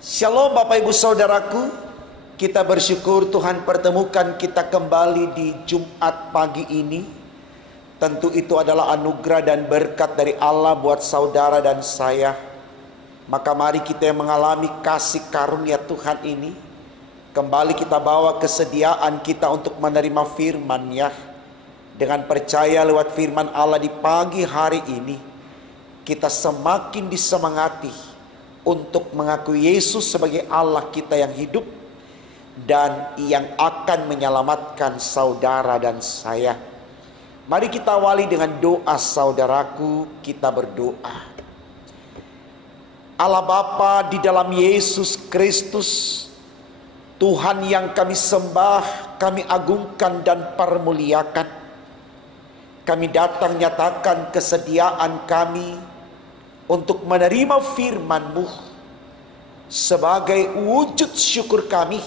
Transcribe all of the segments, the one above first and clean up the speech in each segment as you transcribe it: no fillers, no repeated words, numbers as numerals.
Shalom Bapak Ibu Saudaraku, kita bersyukur Tuhan pertemukan kita kembali di Jumat pagi ini. Tentu itu adalah anugerah dan berkat dari Allah buat saudara dan saya. Maka mari kita yang mengalami kasih karunia Tuhan ini, kembali kita bawa kesediaan kita untuk menerima firman-Nya. Dengan percaya lewat firman Allah di pagi hari ini, kita semakin disemangati untuk mengakui Yesus sebagai Allah kita yang hidup dan yang akan menyelamatkan saudara dan saya. Mari kita awali dengan doa saudaraku, kita berdoa. Allah Bapa di dalam Yesus Kristus, Tuhan yang kami sembah, kami agungkan dan permuliakan. Kami datang nyatakan kesediaan kami untuk menerima firman-Mu sebagai wujud syukur kami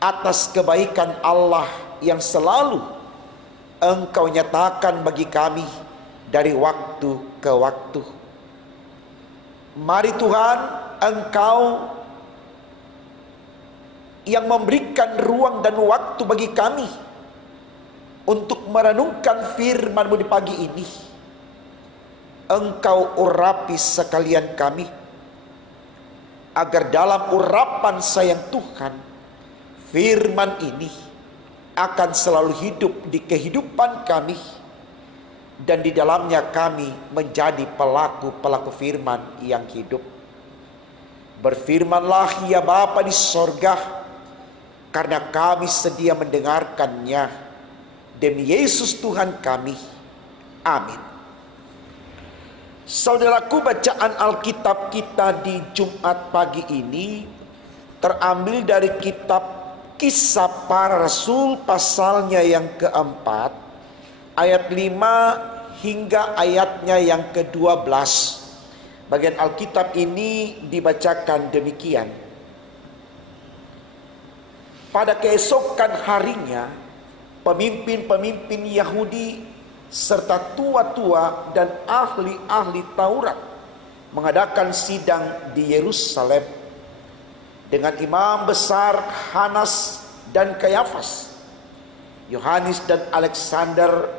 atas kebaikan Allah yang selalu Engkau nyatakan bagi kami dari waktu ke waktu. Mari Tuhan, Engkau yang memberikan ruang dan waktu bagi kami untuk merenungkan firman-Mu di pagi ini. Engkau urapi sekalian kami, agar dalam urapan sayang Tuhan, firman ini akan selalu hidup di kehidupan kami, dan di dalamnya kami menjadi pelaku-pelaku firman yang hidup. Berfirmanlah ya Bapa di sorga, karena kami sedia mendengarkannya. Demi Yesus Tuhan kami, amin. Saudaraku, bacaan Alkitab kita di Jumat pagi ini terambil dari kitab Kisah Para Rasul pasalnya yang keempat, ayat 5 hingga ayatnya yang ke-12. Bagian Alkitab ini dibacakan demikian. Pada keesokan harinya, pemimpin-pemimpin Yahudi serta tua-tua dan ahli-ahli Taurat mengadakan sidang di Yerusalem dengan imam besar Hanas dan Kayafas, Yohanes dan Alexander,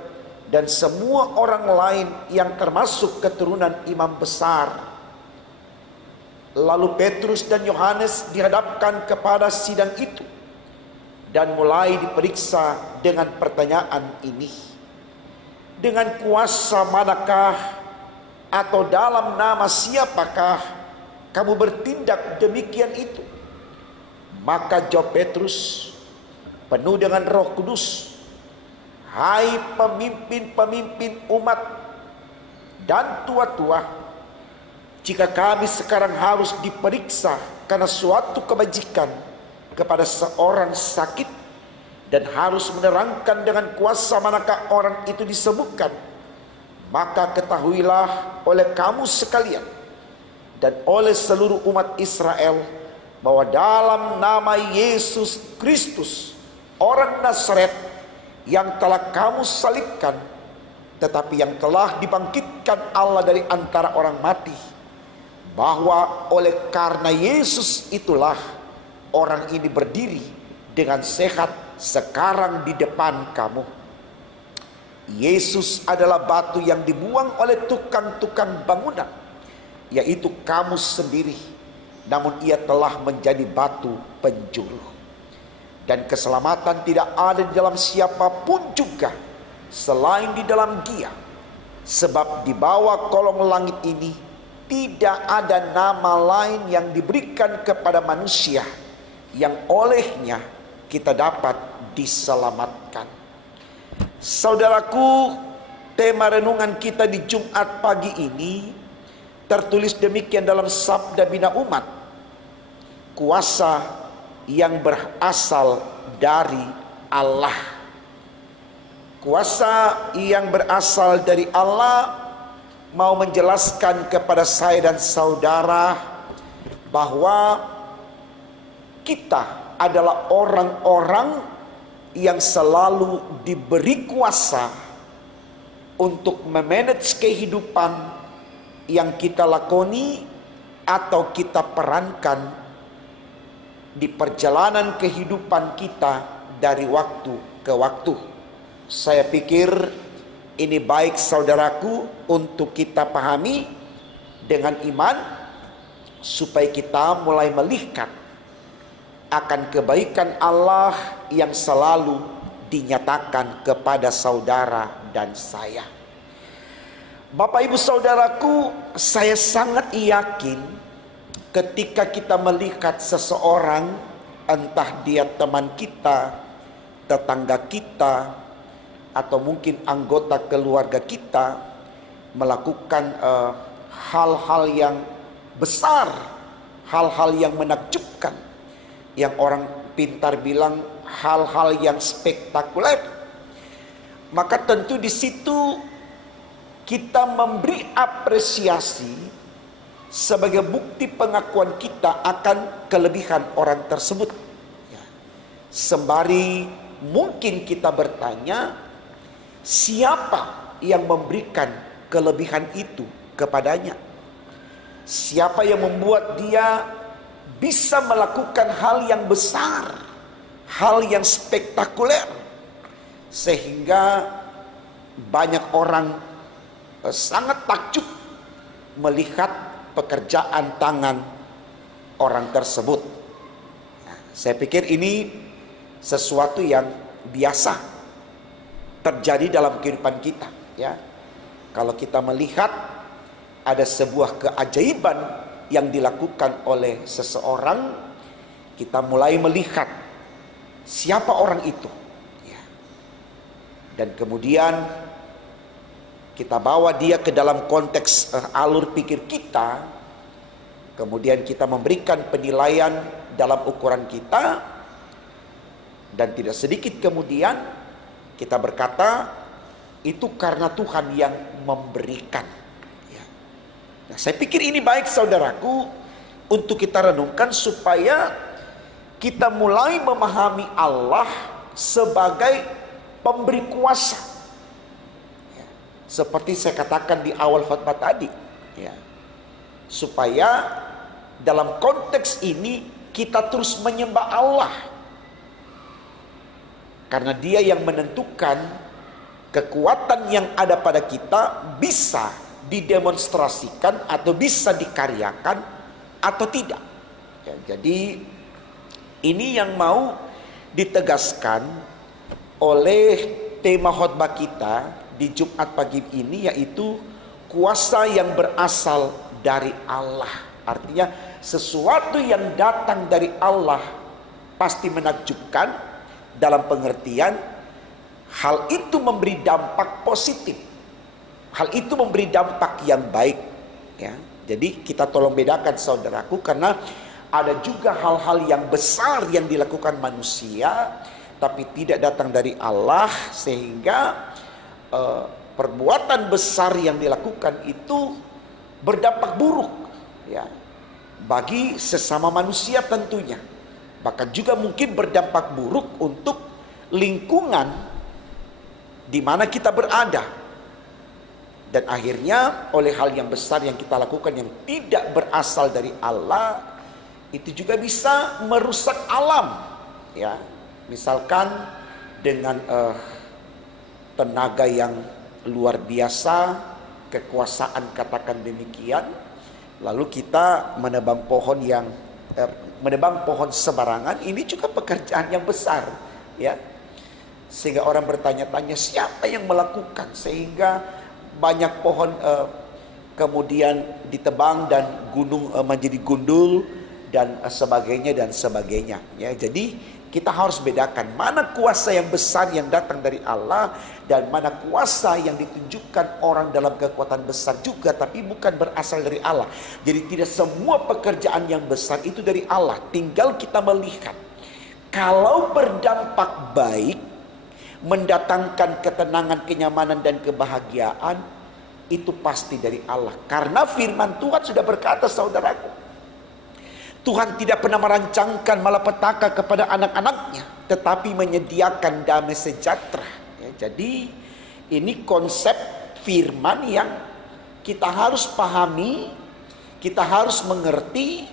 dan semua orang lain yang termasuk keturunan imam besar. Lalu Petrus dan Yohanes dihadapkan kepada sidang itu dan mulai diperiksa dengan pertanyaan ini: dengan kuasa manakah atau dalam nama siapakah kamu bertindak demikian itu? Maka jawab Petrus penuh dengan Roh Kudus, hai pemimpin-pemimpin umat dan tua-tua, jika kami sekarang harus diperiksa karena suatu kebajikan kepada seorang sakit, dan harus menerangkan dengan kuasa manakah orang itu disembuhkan, maka ketahuilah oleh kamu sekalian dan oleh seluruh umat Israel bahwa dalam nama Yesus Kristus orang Nazaret yang telah kamu salibkan, tetapi yang telah dibangkitkan Allah dari antara orang mati, bahwa oleh karena Yesus itulah orang ini berdiri dengan sehat sekarang di depan kamu. Yesus adalah batu yang dibuang oleh tukang-tukang bangunan, yaitu kamu sendiri, namun ia telah menjadi batu penjuru. Dan keselamatan tidak ada di dalam siapapun juga selain di dalam Dia, sebab di bawah kolong langit ini tidak ada nama lain yang diberikan kepada manusia yang olehnya kita dapat diselamatkan. Saudaraku, tema renungan kita di Jumat pagi ini tertulis demikian dalam Sabda Bina Umat: kuasa yang berasal dari Allah. Kuasa yang berasal dari Allah mau menjelaskan kepada saya dan saudara bahwa kita adalah orang-orang yang selalu diberi kuasa untuk memanage kehidupan yang kita lakoni atau kita perankan di perjalanan kehidupan kita dari waktu ke waktu. Saya pikir ini baik saudaraku untuk kita pahami dengan iman, supaya kita mulai melihat akan kebaikan Allah yang selalu dinyatakan kepada saudara dan saya. Bapak ibu saudaraku, saya sangat yakin ketika kita melihat seseorang, entah dia teman kita, tetangga kita, atau mungkin anggota keluarga kita, melakukan hal-hal yang besar, hal-hal yang menakjubkan, yang orang pintar bilang hal-hal yang spektakuler, maka tentu di situ kita memberi apresiasi sebagai bukti pengakuan kita akan kelebihan orang tersebut. Sembari mungkin kita bertanya, siapa yang memberikan kelebihan itu kepadanya? Siapa yang membuat dia bisa melakukan hal yang besar, hal yang spektakuler, sehingga banyak orang sangat takjub melihat pekerjaan tangan orang tersebut. Saya pikir ini sesuatu yang biasa terjadi dalam kehidupan kita, ya. Kalau kita melihat ada sebuah keajaiban yang dilakukan oleh seseorang, kita mulai melihat siapa orang itu, ya. Dan kemudian kita bawa dia ke dalam konteks alur pikir kita. Kemudian kita memberikan penilaian dalam ukuran kita, dan tidak sedikit kemudian kita berkata itu karena Tuhan yang memberikan. Nah, saya pikir ini baik saudaraku untuk kita renungkan supaya kita mulai memahami Allah sebagai pemberi kuasa. Ya, seperti saya katakan di awal khotbah tadi, ya, supaya dalam konteks ini kita terus menyembah Allah, karena Dia yang menentukan kekuatan yang ada pada kita bisa didemonstrasikan atau bisa dikaryakan atau tidak. Ya, jadi ini yang mau ditegaskan oleh tema khotbah kita di Jumat pagi ini, yaitu kuasa yang berasal dari Allah. Artinya sesuatu yang datang dari Allah pasti menakjubkan, dalam pengertian hal itu memberi dampak positif. Hal itu memberi dampak yang baik, ya. Jadi kita tolong bedakan saudaraku, karena ada juga hal-hal yang besar yang dilakukan manusia tapi tidak datang dari Allah, sehingga perbuatan besar yang dilakukan itu berdampak buruk, ya, bagi sesama manusia tentunya. Bahkan juga mungkin berdampak buruk untuk lingkungan di mana kita berada. Dan akhirnya oleh hal yang besar yang kita lakukan yang tidak berasal dari Allah, itu juga bisa merusak alam, ya. Misalkan dengan tenaga yang luar biasa, kekuasaan katakan demikian, lalu kita menebang pohon sembarangan, ini juga pekerjaan yang besar, ya. Sehingga orang bertanya-tanya siapa yang melakukan sehingga banyak pohon kemudian ditebang dan gunung menjadi gundul dan sebagainya dan sebagainya, ya. Jadi kita harus bedakan mana kuasa yang besar yang datang dari Allah dan mana kuasa yang ditunjukkan orang dalam kekuatan besar juga tapi bukan berasal dari Allah. Jadi tidak semua pekerjaan yang besar itu dari Allah. Tinggal kita melihat kalau berdampak baik, mendatangkan ketenangan, kenyamanan dan kebahagiaan, itu pasti dari Allah. Karena firman Tuhan sudah berkata saudaraku, Tuhan tidak pernah merancangkan malapetaka kepada anak-anaknya, tetapi menyediakan damai sejahtera, ya. Jadi ini konsep firman yang kita harus pahami, kita harus mengerti,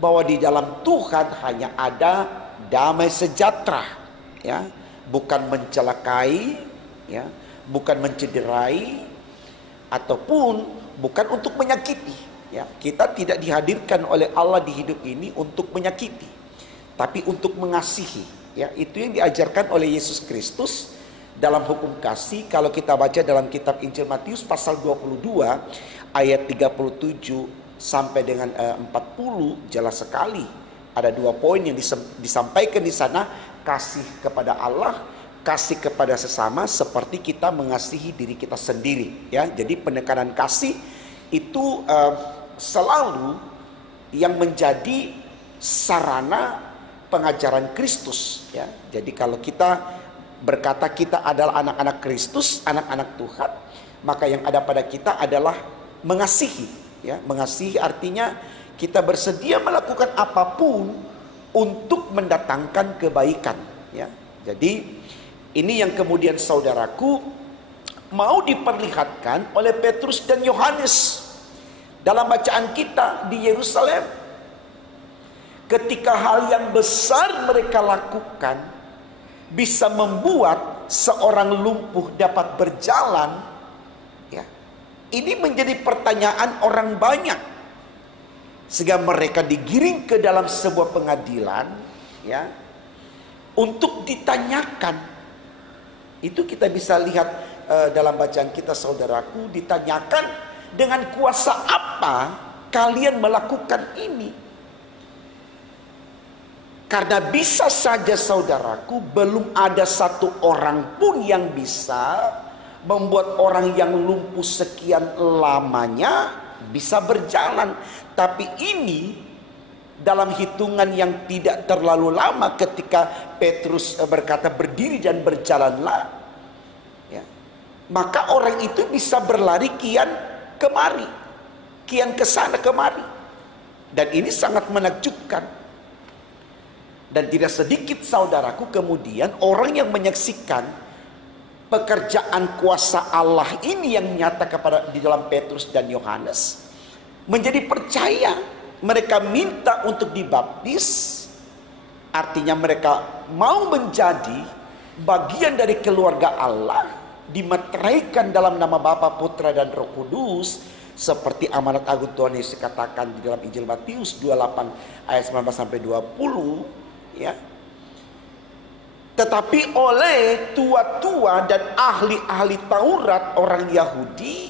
bahwa di dalam Tuhan hanya ada damai sejahtera, ya, bukan mencelakai, ya, bukan mencederai, ataupun bukan untuk menyakiti, ya. Kita tidak dihadirkan oleh Allah di hidup ini untuk menyakiti, tapi untuk mengasihi, ya. Itu yang diajarkan oleh Yesus Kristus dalam hukum kasih. Kalau kita baca dalam kitab Injil Matius pasal 22 ayat 37 sampai dengan 40, jelas sekali ada 2 poin yang disampaikan di sana. Kasih kepada Allah, kasih kepada sesama seperti kita mengasihi diri kita sendiri, ya. Jadi penekanan kasih itu selalu yang menjadi sarana pengajaran Kristus, ya. Jadi kalau kita berkata kita adalah anak-anak Kristus, anak-anak Tuhan, maka yang ada pada kita adalah mengasihi. Ya, mengasihi artinya kita bersedia melakukan apapun untuk mendatangkan kebaikan, ya. Jadi ini yang kemudian saudaraku mau diperlihatkan oleh Petrus dan Yohanes dalam bacaan kita di Yerusalem. Ketika hal yang besar mereka lakukan bisa membuat seorang lumpuh dapat berjalan, ya. Ini menjadi pertanyaan orang banyak, sehingga mereka digiring ke dalam sebuah pengadilan, ya, untuk ditanyakan. Itu kita bisa lihat dalam bacaan kita, saudaraku, ditanyakan, dengan kuasa apa kalian melakukan ini? Karena bisa saja, saudaraku, belum ada satu orang pun yang bisa membuat orang yang lumpuh sekian lamanya bisa berjalan. Tapi ini dalam hitungan yang tidak terlalu lama, ketika Petrus berkata berdiri dan berjalanlah, ya, maka orang itu bisa berlari kian kemari, kian kesana kemari. Dan ini sangat menakjubkan. Dan tidak sedikit, saudaraku, kemudian orang yang menyaksikan pekerjaan kuasa Allah ini yang nyata di dalam Petrus dan Yohanes menjadi percaya. Mereka minta untuk dibaptis, artinya mereka mau menjadi bagian dari keluarga Allah, dimeteraikan dalam nama Bapa, Putra dan Roh Kudus, seperti amanat agung Tuhan Yesus katakan di dalam Injil Matius 28 ayat 19 sampai 20, ya. Tetapi oleh tua-tua dan ahli-ahli Taurat orang Yahudi,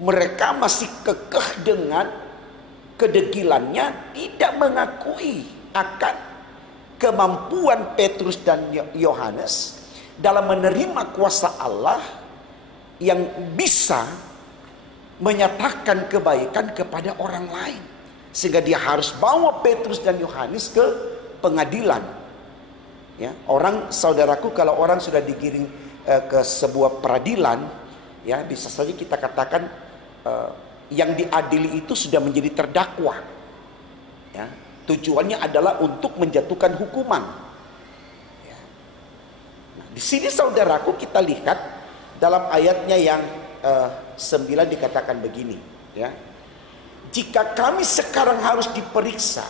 mereka masih kekeh dengan kedegilannya, tidak mengakui akan kemampuan Petrus dan Yohanes dalam menerima kuasa Allah yang bisa menyatakan kebaikan kepada orang lain. Sehingga dia harus bawa Petrus dan Yohanes ke pengadilan. Ya, orang, saudaraku, kalau orang sudah digiring ke sebuah peradilan, ya, bisa saja kita katakan yang diadili itu sudah menjadi terdakwa. Ya, tujuannya adalah untuk menjatuhkan hukuman. Ya. Nah, di sini, saudaraku, kita lihat dalam ayatnya yang 9 dikatakan begini, ya. Jika kami sekarang harus diperiksa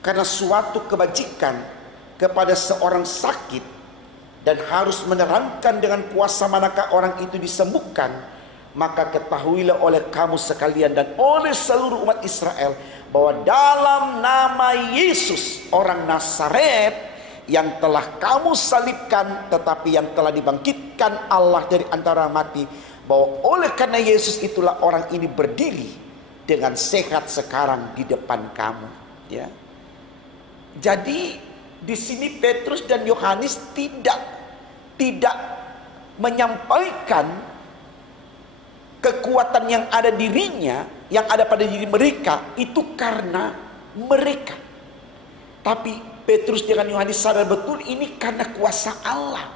karena suatu kebajikan kepada seorang sakit, dan harus menerangkan dengan kuasa manakah orang itu disembuhkan, maka ketahuilah oleh kamu sekalian dan oleh seluruh umat Israel bahwa dalam nama Yesus orang Nazaret yang telah kamu salibkan, tetapi yang telah dibangkitkan Allah dari antara mati, bahwa oleh karena Yesus itulah orang ini berdiri dengan sehat sekarang di depan kamu, ya. Jadi di sini Petrus dan Yohanes tidak menyampaikan kekuatan yang ada dirinya, yang ada pada diri mereka itu karena mereka. Tapi Petrus dengan Yohanes sadar betul ini karena kuasa Allah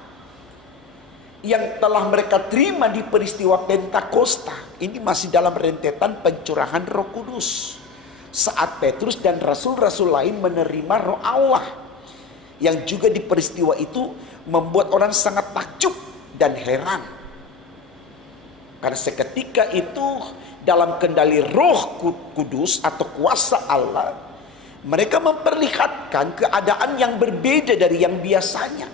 yang telah mereka terima di peristiwa Pentakosta. Ini masih dalam rentetan pencurahan Roh Kudus, saat Petrus dan rasul-rasul lain menerima Roh Allah, yang juga di peristiwa itu membuat orang sangat takjub dan heran. Karena seketika itu dalam kendali Roh Kudus atau kuasa Allah, Mereka memperlihatkan keadaan yang berbeda dari yang biasanya.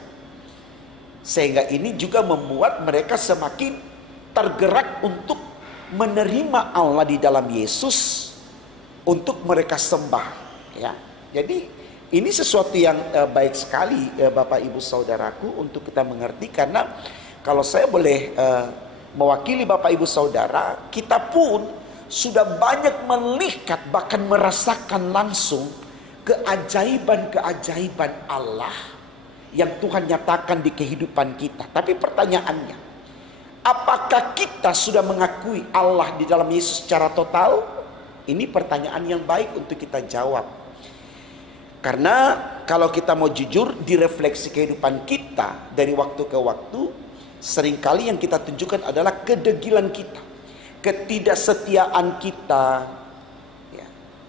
Sehingga ini juga membuat mereka semakin tergerak untuk menerima Allah di dalam Yesus untuk mereka sembah. Ya, jadi ini sesuatu yang baik sekali Bapak Ibu Saudaraku untuk kita mengerti. Karena kalau saya boleh mewakili Bapak Ibu Saudara, kita pun sudah banyak melihat bahkan merasakan langsung keajaiban-keajaiban Allah yang Tuhan nyatakan di kehidupan kita. Tapi pertanyaannya, apakah kita sudah mengakui Allah di dalam Yesus secara total? Ini pertanyaan yang baik untuk kita jawab. Karena kalau kita mau jujur, di refleksi kehidupan kita dari waktu ke waktu, seringkali yang kita tunjukkan adalah kedegilan kita, ketidaksetiaan kita,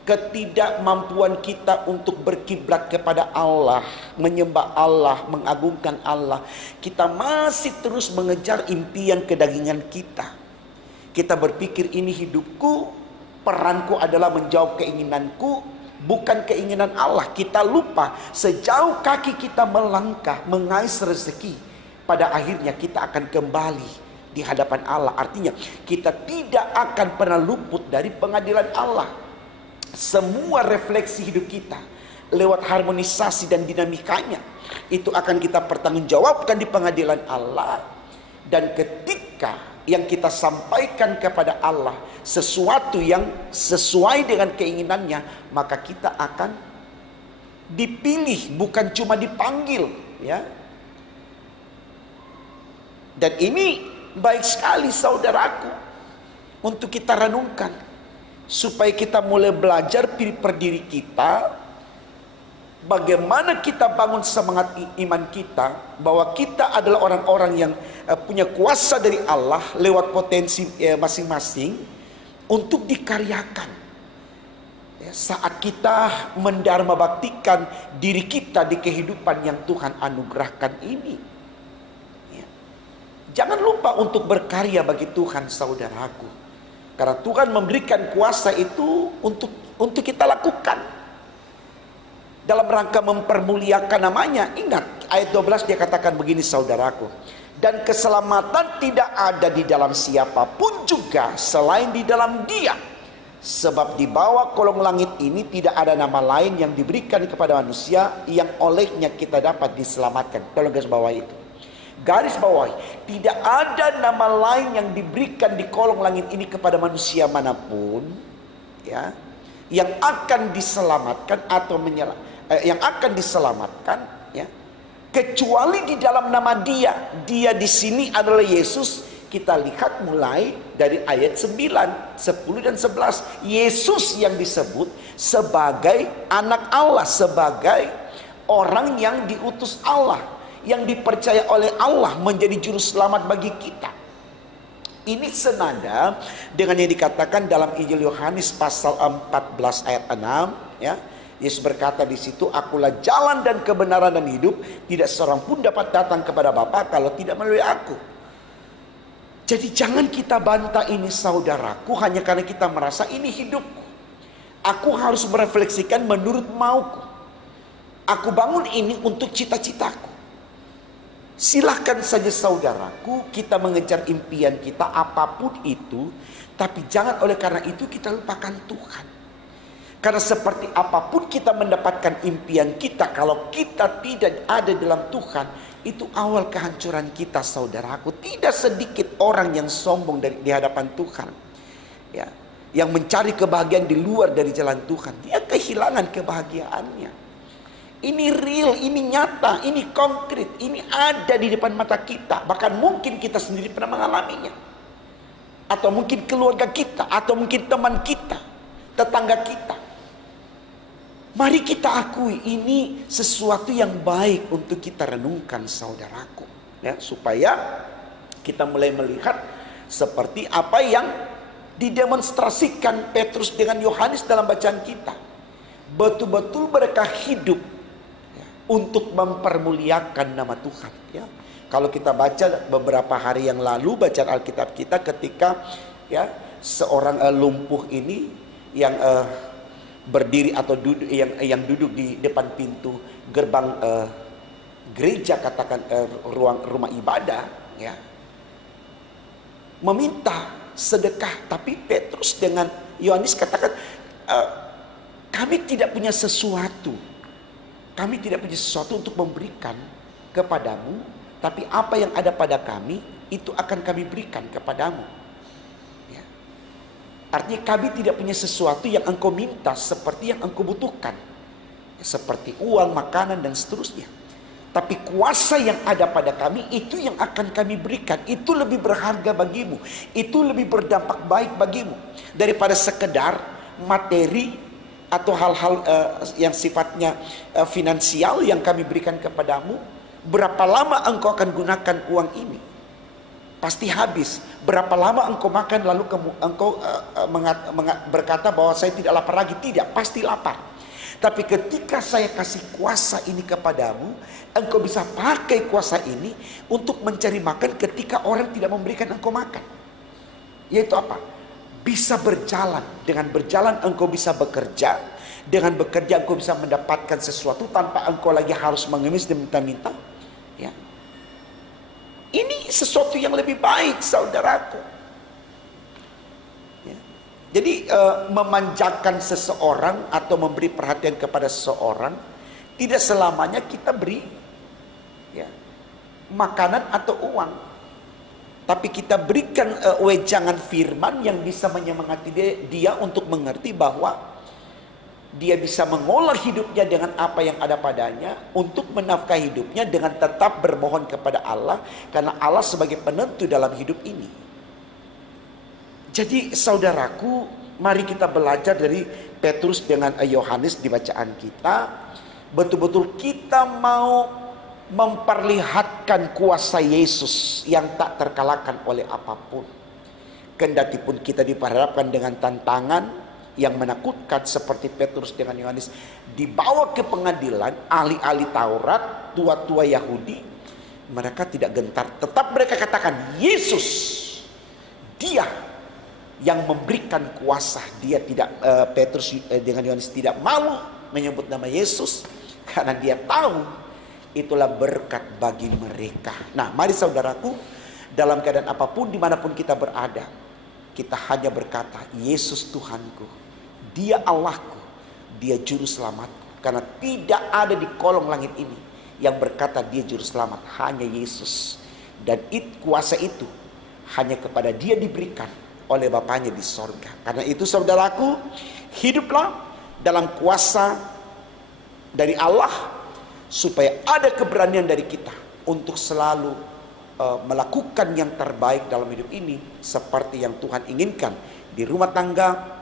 ketidakmampuan kita untuk berkiblat kepada Allah, menyembah Allah, mengagungkan Allah. Kita masih terus mengejar impian kedagingan kita. Kita berpikir ini hidupku, peranku adalah menjawab keinginanku, bukan keinginan Allah. Kita lupa sejauh kaki kita melangkah mengais rezeki, pada akhirnya kita akan kembali di hadapan Allah. Artinya kita tidak akan pernah luput dari pengadilan Allah. Semua refleksi hidup kita lewat harmonisasi dan dinamikanya itu akan kita pertanggungjawabkan di pengadilan Allah. Dan ketika yang kita sampaikan kepada Allah sesuatu yang sesuai dengan keinginannya, maka kita akan dipilih, bukan cuma dipanggil, ya. Dan ini baik sekali saudaraku untuk kita renungkan, supaya kita mulai belajar per diri kita, bagaimana kita bangun semangat iman kita, bahwa kita adalah orang-orang yang punya kuasa dari Allah lewat potensi masing-masing untuk dikaryakan. Ya, saat kita mendharma baktikan diri kita di kehidupan yang Tuhan anugerahkan ini. Ya. Jangan lupa untuk berkarya bagi Tuhan saudaraku. Karena Tuhan memberikan kuasa itu untuk kita lakukan dalam rangka mempermuliakan namanya. Ingat ayat 12, dia katakan begini saudaraku, dan keselamatan tidak ada di dalam siapapun juga selain di dalam Dia, sebab di bawah kolong langit ini tidak ada nama lain yang diberikan kepada manusia yang olehnya kita dapat diselamatkan. Tolong garis bawah itu. Garis bawah, tidak ada nama lain yang diberikan di kolong langit ini kepada manusia manapun, ya, yang akan diselamatkan atau yang akan diselamatkan, ya, kecuali di dalam nama Dia. Dia di sini adalah Yesus. Kita lihat mulai dari ayat 9, 10 dan 11. Yesus yang disebut sebagai anak Allah, sebagai orang yang diutus Allah, yang dipercaya oleh Allah menjadi juru selamat bagi kita. Ini senada dengan yang dikatakan dalam Injil Yohanes pasal 14 ayat 6, ya. Yesus berkata di situ, akulah jalan dan kebenaran dan hidup, tidak seorang pun dapat datang kepada Bapa kalau tidak melalui aku. Jadi jangan kita bantah ini saudaraku hanya karena kita merasa ini hidupku. Aku harus merefleksikan menurut mauku. Aku bangun ini untuk cita-citaku. Silahkan saja saudaraku, kita mengejar impian kita apapun itu, tapi jangan oleh karena itu kita lupakan Tuhan. Karena seperti apapun kita mendapatkan impian kita, kalau kita tidak ada dalam Tuhan, itu awal kehancuran kita saudaraku. Tidak sedikit orang yang sombong di hadapan Tuhan, ya, yang mencari kebahagiaan di luar dari jalan Tuhan. Dia kehilangan kebahagiaannya. Ini real, ini nyata, ini konkret, ini ada di depan mata kita. Bahkan mungkin kita sendiri pernah mengalaminya. Atau mungkin keluarga kita, atau mungkin teman kita, tetangga kita. Mari kita akui ini sesuatu yang baik untuk kita renungkan saudaraku, ya, supaya kita mulai melihat seperti apa yang didemonstrasikan Petrus dengan Yohanes dalam bacaan kita. Betul-betul mereka hidup untuk mempermuliakan nama Tuhan, ya. Kalau kita baca beberapa hari yang lalu bacaan Alkitab kita, ketika, ya, seorang lumpuh ini yang berdiri atau duduk yang duduk di depan pintu gerbang gereja, katakan ruang rumah ibadah, ya, meminta sedekah. Tapi Petrus dengan Yohanes katakan, kami tidak punya sesuatu. Kami tidak punya sesuatu untuk memberikan kepadamu, tapi apa yang ada pada kami itu akan kami berikan kepadamu. Ya. Artinya kami tidak punya sesuatu yang engkau minta seperti yang engkau butuhkan, seperti uang, makanan dan seterusnya. Tapi kuasa yang ada pada kami itu yang akan kami berikan. Itu lebih berharga bagimu. Itu lebih berdampak baik bagimu daripada sekedar materi atau hal-hal yang sifatnya finansial yang kami berikan kepadamu. Berapa lama engkau akan gunakan uang ini? Pasti habis. Berapa lama engkau makan lalu engkau berkata bahwa saya tidak lapar lagi? Tidak, pasti lapar. Tapi ketika saya kasih kuasa ini kepadamu, engkau bisa pakai kuasa ini untuk mencari makan ketika orang tidak memberikan engkau makan. Yaitu apa? Bisa berjalan. Dengan berjalan engkau bisa bekerja. Dengan bekerja engkau bisa mendapatkan sesuatu tanpa engkau lagi harus mengemis dan minta-minta. Ya. Ini sesuatu yang lebih baik, saudaraku. Jadi memanjakan seseorang atau memberi perhatian kepada seseorang tidak selamanya kita beri, ya, makanan atau uang. Tapi kita berikan wejangan firman yang bisa menyemangati dia untuk mengerti bahwa dia bisa mengolah hidupnya dengan apa yang ada padanya untuk menafkahi hidupnya dengan tetap bermohon kepada Allah, karena Allah sebagai penentu dalam hidup ini. Jadi saudaraku, mari kita belajar dari Petrus dengan Yohanes di bacaan kita. Betul-betul kita mau memperlihatkan kuasa Yesus yang tak terkalahkan oleh apapun. Kendati pun kita diperhadapkan dengan tantangan yang menakutkan seperti Petrus dengan Yohanes. Dibawa ke pengadilan, ahli-ahli Taurat, tua-tua Yahudi. Mereka tidak gentar. Tetap mereka katakan, Yesus, dia yang memberikan kuasa. Dia tidak, Petrus dengan Yohanes tidak malu menyebut nama Yesus, karena dia tahu itulah berkat bagi mereka. Nah, mari saudaraku, dalam keadaan apapun, dimanapun kita berada, kita hanya berkata, Yesus Tuhanku, Dia Allahku, Dia Juru Selamatku. Karena tidak ada di kolong langit ini yang berkata Dia Juru Selamat, hanya Yesus. Dan kuasa itu hanya kepada Dia diberikan oleh Bapaknya di sorga. Karena itu saudaraku, hiduplah dalam kuasa dari Allah, supaya ada keberanian dari kita untuk selalu melakukan yang terbaik dalam hidup ini, seperti yang Tuhan inginkan di rumah tangga,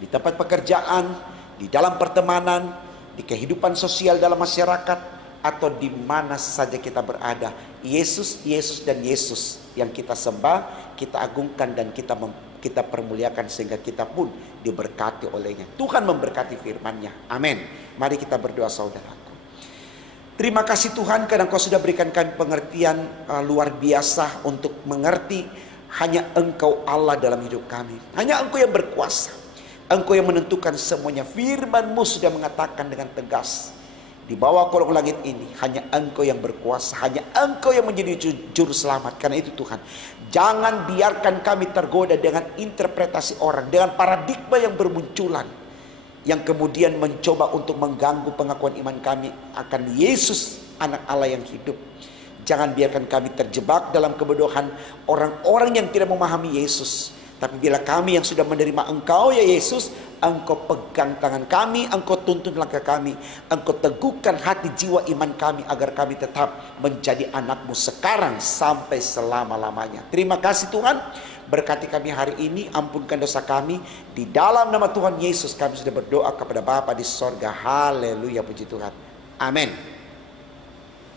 di tempat pekerjaan, di dalam pertemanan, di kehidupan sosial dalam masyarakat, atau di mana saja kita berada. Yesus, Yesus dan Yesus yang kita sembah, kita agungkan dan kita permuliakan, sehingga kita pun diberkati olehnya. Tuhan memberkati firman-Nya. Amin. Mari kita berdoa saudaraku. Terima kasih Tuhan, karena Engkau sudah berikan kami pengertian luar biasa untuk mengerti hanya Engkau Allah dalam hidup kami. Hanya Engkau yang berkuasa. Engkau yang menentukan semuanya. Firman-Mu sudah mengatakan dengan tegas, di bawah kolong langit ini hanya Engkau yang berkuasa, hanya Engkau yang menjadi juru selamat. Karena itu Tuhan, jangan biarkan kami tergoda dengan interpretasi orang, dengan paradigma yang bermunculan, yang kemudian mencoba untuk mengganggu pengakuan iman kami akan Yesus, anak Allah yang hidup. Jangan biarkan kami terjebak dalam kebodohan orang-orang yang tidak memahami Yesus. Tapi bila kami yang sudah menerima Engkau ya Yesus, Engkau pegang tangan kami, Engkau tuntun langkah kami, Engkau teguhkan hati jiwa iman kami, agar kami tetap menjadi anak-Mu sekarang sampai selama-lamanya. Terima kasih Tuhan, berkati kami hari ini, ampunkan dosa kami. Di dalam nama Tuhan Yesus kami sudah berdoa kepada Bapa di sorga. Haleluya, puji Tuhan. Amin.